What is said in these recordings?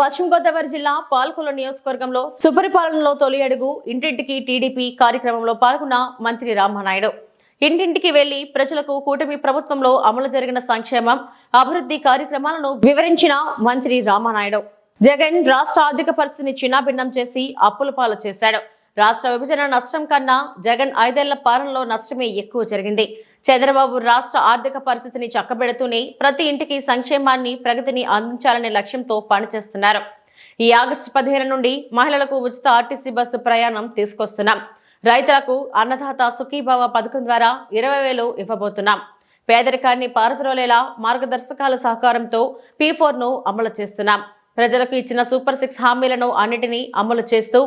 పశ్చిమ గోదావరి జిల్లా పాల్కొల నియోజకవర్గంలో సుపరిపాలనలో తొలి అడుగు ఇంటింటికి టీడీపీ కార్యక్రమంలో పాల్గొన్న మంత్రి రామనాయుడు. ఇంటింటికి వెళ్ళి ప్రజలకు కూటమి ప్రభుత్వంలో అమలు జరిగిన సంక్షేమం అభివృద్ధి కార్యక్రమాలను వివరించిన మంత్రి రామనాయుడు. జగన్ రాష్ట్ర ఆర్థిక పరిస్థితిని చిన్నాభిన్నం చేసి అప్పుల పాలు చేశాడు. రాష్ట్ర విభజన నష్టం కన్నా జగన్ ఐదేళ్ళ పాలనలో నష్టమే ఎక్కువ జరిగింది. చంద్రబాబు రాష్ట్ర ఆర్థిక పరిస్థితిని చక్కబెడుతూనే ప్రతి ఇంటికి సంక్షేమాన్ని ప్రగతిని అందించాలనే లక్ష్యంతో పనిచేస్తున్నారు. ఈ ఆగస్టు పదిహేను నుండి మహిళలకు ఉచిత ఆర్టీసీ బస్సు ప్రయాణం తీసుకొస్తున్నాం. రైతులకు అన్నదాత సుఖీభావ పథకం ద్వారా ఇరవై వేలు ఇవ్వబోతున్నాం. పేదరికాన్ని పారద్రోలేలా మార్గదర్శకాల సహకారంతో పీ ను అమలు చేస్తున్నాం. ప్రజలకు ఇచ్చిన సూపర్ సిక్స్ హామీలను అన్నిటినీ అమలు చేస్తూ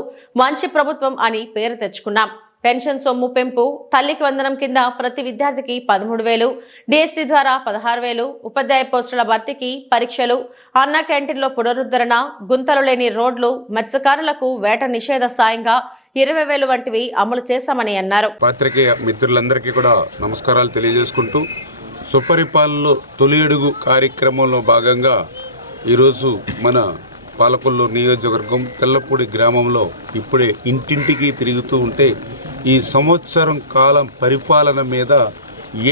మంచి ప్రభుత్వం అని పేరు తెచ్చుకున్నాం. పెన్షన్ సొమ్ము పెంపు తల్లికి వందనం కింద ప్రతి విద్యార్థికి పదమూడు వేలు డిఎస్సి ద్వారా పదహారు వేలు ఉపాధ్యాయ పోస్టుల భర్తీకి పరీక్షలు అన్న క్యాంటీన్లో పునరుద్ధరణ గుంతలు లేని రోడ్లు మత్స్యకారులకు వేట నిషేధ సాయంగా ఇరవై వేలు వంటివి అమలు చేశామని అన్నారు. పాత్రికేయ మిత్రులందరికీ కూడా నమస్కారాలు తెలియజేసుకుంటూ సుపరిపాలనలో తొలి అడుగు కార్యక్రమంలో భాగంగా ఈరోజు మన పాలకొల్లు నియోజకవర్గం తెల్లపూడి గ్రామంలో ఇప్పుడే ఇంటింటికి తిరుగుతూ ఉంటే ఈ సంవత్సరం కాలం పరిపాలన మీద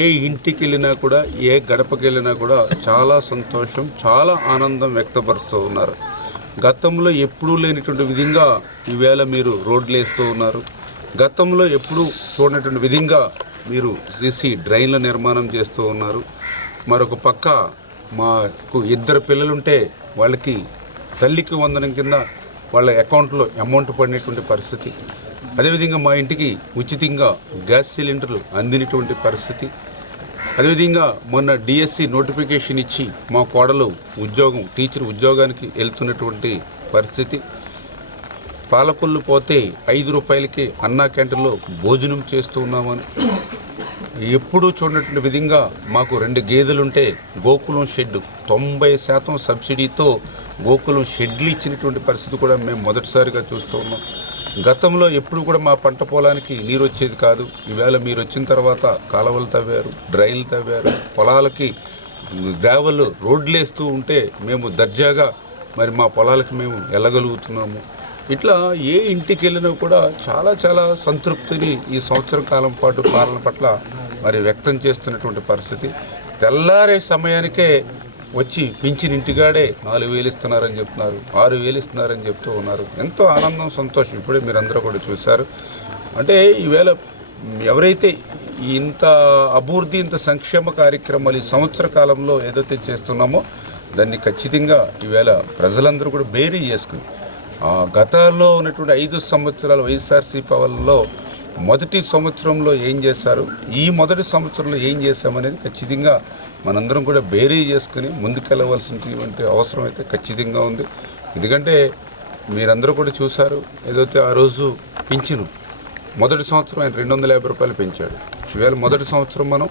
ఏ ఇంటికి వెళ్ళినా కూడా ఏ గడపకి వెళ్ళినా కూడా చాలా సంతోషం చాలా ఆనందం వ్యక్తపరుస్తూ ఉన్నారు. గతంలో ఎప్పుడూ లేనటువంటి విధంగా ఈవేళ మీరు రోడ్లు వేస్తూ ఉన్నారు. గతంలో ఎప్పుడూ చూడనటువంటి విధంగా మీరు సీసీ డ్రైన్ల నిర్మాణం చేస్తూ ఉన్నారు. మరొక పక్క మాకు ఇద్దరు పిల్లలుంటే వాళ్ళకి తల్లికి వందనం కింద వాళ్ళ అకౌంట్లో అమౌంట్ పడినటువంటి పరిస్థితి. అదేవిధంగా మా ఇంటికి ఉచితంగా గ్యాస్ సిలిండర్లు అందినటువంటి పరిస్థితి. అదేవిధంగా మొన్న డిఎస్సి నోటిఫికేషన్ ఇచ్చి మా కోడలు ఉద్యోగం టీచర్ ఉద్యోగానికి వెళ్తున్నటువంటి పరిస్థితి. పాలకొల్లు పోతే ఐదు రూపాయలకి అన్నా క్యాంటీన్లో భోజనం చేస్తూ ఉన్నామని. ఎప్పుడూ చూడనటువంటి విధంగా మాకు రెండు గేదెలుంటే గోకులం షెడ్ తొంభై శాతం సబ్సిడీతో గోకులం షెడ్లు ఇచ్చినటువంటి పరిస్థితి కూడా మేము మొదటిసారిగా చూస్తూ ఉన్నాం. గతంలో ఎప్పుడు కూడా మా పంట పొలానికి నీరు వచ్చేది కాదు. ఈవేళ మీరు వచ్చిన తర్వాత కాలువలు తవ్వారు డ్రైన్లు తవ్వారు పొలాలకి గ్రావెల్ రోడ్లు వేస్తూ ఉంటే మేము దర్జాగా మరి మా పొలాలకు మేము వెళ్ళగలుగుతున్నాము. ఇట్లా ఏ ఇంటికి వెళ్ళినా కూడా చాలా చాలా సంతృప్తిని ఈ సంవత్సరం కాలం పాటు పాలన పట్ల మరి వ్యక్తం చేస్తున్నటువంటి పరిస్థితి. తెల్లారే సమయానికే వచ్చి పింఛన్ ఇంటిగాడే నాలుగు వేలు ఇస్తున్నారని చెప్తున్నారు ఆరు వేలు ఇస్తున్నారని చెప్తూ ఉన్నారు. ఎంతో ఆనందం సంతోషం. ఇప్పుడే మీరు అందరూ కూడా చూశారు. అంటే ఈవేళ ఎవరైతే ఇంత అభివృద్ధి ఇంత సంక్షేమ కార్యక్రమాలు ఈ సంవత్సర కాలంలో ఏదైతే చేస్తున్నామో దాన్ని ఖచ్చితంగా ఈవేళ ప్రజలందరూ కూడా బేరీ చేసుకుని ఆ గతంలో ఉన్నటువంటి ఐదు సంవత్సరాల వైఎస్ఆర్సీ పవన్లో మొదటి సంవత్సరంలో ఏం చేశారు? ఈ మొదటి సంవత్సరంలో ఏం చేశామనేది ఖచ్చితంగా మనందరం కూడా బేరీ చేసుకుని ముందుకెళ్ళవలసినటువంటి అవసరం అయితే ఖచ్చితంగా ఉంది. ఎందుకంటే మీరందరూ కూడా చూశారు ఏదైతే ఆ రోజు పెంచిను మొదటి సంవత్సరం ఆయన రెండు వందల యాభై రూపాయలు పెంచాడు. ఈవేళ మొదటి సంవత్సరం మనం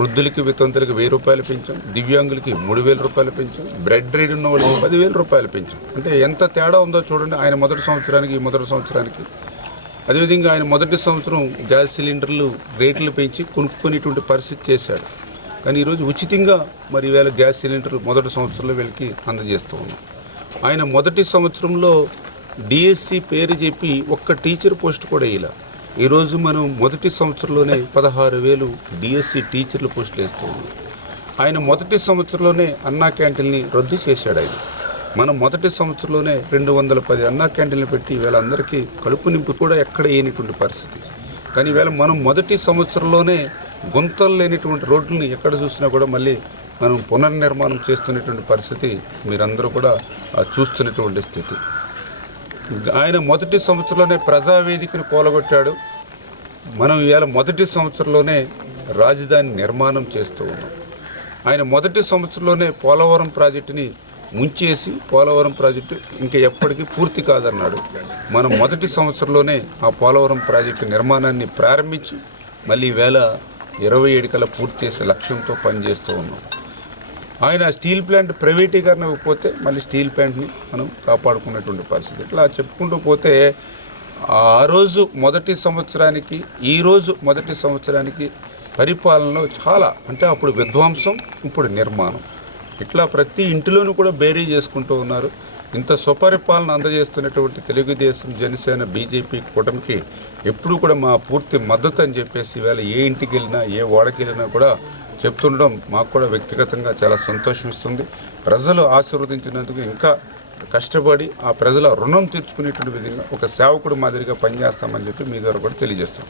వృద్ధులకి వితంతులకి వెయ్యి రూపాయలు పెంచాం దివ్యాంగులకి మూడు వేల రూపాయలు పెంచాం బ్రెడ్ రేడ్ ఉన్న వాళ్ళకి పదివేల రూపాయలు పెంచాం. అంటే ఎంత తేడా ఉందో చూడండి ఆయన మొదటి సంవత్సరానికి ఈ మొదటి సంవత్సరానికి. అదేవిధంగా ఆయన మొదటి సంవత్సరం గ్యాస్ సిలిండర్లు రేట్లు పెంచి కొనుక్కునేటువంటి పరిస్థితి చేశాడు. కానీ ఈరోజు ఉచితంగా మరి వేళ గ్యాస్ సిలిండర్లు మొదటి సంవత్సరంలో వీళ్ళకి అందజేస్తూ ఉన్నాం. ఆయన మొదటి సంవత్సరంలో డిఎస్సి పేరు చెప్పి ఒక్క టీచర్ పోస్ట్ కూడా ఇలా ఈరోజు మనం మొదటి సంవత్సరంలోనే పదహారు వేలు డిఎస్సి టీచర్లు పోస్టులు వేస్తూ ఉన్నాం. ఆయన మొదటి సంవత్సరంలోనే అన్నా క్యాంటీన్ని రద్దు చేశాడు ఆయన. మనం మొదటి సంవత్సరంలోనే రెండు వందల పది అన్నా క్యాంటీన్లు పెట్టి వీళ్ళందరికీ అందరికీ కడుపు నింపు కూడా ఎక్కడ వేయనటువంటి పరిస్థితి. కానీ ఈవేళ మనం మొదటి సంవత్సరంలోనే గుంతలు లేనిటువంటి రోడ్లని ఎక్కడ చూసినా కూడా మళ్ళీ మనం పునర్నిర్మాణం చేస్తున్నటువంటి పరిస్థితి మీరందరూ కూడా చూస్తున్నటువంటి స్థితి. ఆయన మొదటి సంవత్సరంలోనే ప్రజావేదికను కూలగొట్టాడు. మనం ఇవాళ మొదటి సంవత్సరంలోనే రాజధాని నిర్మాణం చేస్తూ ఉన్నాం. ఆయన మొదటి సంవత్సరంలోనే పోలవరం ప్రాజెక్టుని ముంచేసి పోలవరం ప్రాజెక్టు ఇంకా ఎప్పటికీ పూర్తి కాదన్నాడు. మనం మొదటి సంవత్సరంలోనే ఆ పోలవరం ప్రాజెక్టు నిర్మాణాన్ని ప్రారంభించి మళ్ళీ వేల ఇరవై ఏడు కల్లా పూర్తి చేసే లక్ష్యంతో పనిచేస్తూ ఉన్నాం. ఆయన స్టీల్ ప్లాంట్ ప్రైవేటీకరణ పోతే మళ్ళీ స్టీల్ ప్లాంట్ని మనం కాపాడుకున్నటువంటి పరిస్థితి. ఇట్లా చెప్పుకుంటూ పోతే ఆ రోజు మొదటి సంవత్సరానికి ఈరోజు మొదటి సంవత్సరానికి పరిపాలనలో చాలా అంటే అప్పుడు విధ్వంసం ఇప్పుడు నిర్మాణం. ఇట్లా ప్రతి ఇంటిలోనూ కూడా బేరీ చేసుకుంటూ ఉన్నారు. ఇంత స్వపరిపాలన అందజేస్తున్నటువంటి తెలుగుదేశం జనసేన బీజేపీ కూటమికి ఎప్పుడు కూడా మా పూర్తి మద్దతు అని చెప్పేసి ఇవాళ ఏ ఇంటికి వెళ్ళినా ఏ ఓడకి వెళ్ళినా కూడా చెప్తుండడం మాకు కూడా వ్యక్తిగతంగా చాలా సంతోషం ఇస్తుంది. ప్రజలు ఆశీర్వదించినందుకు ఇంకా కష్టపడి ఆ ప్రజల రుణం తీర్చుకునేటువంటి విధంగా ఒక సేవకుడు మాదిరిగా పనిచేస్తామని చెప్పి మీ ద్వారా కూడా తెలియజేస్తాం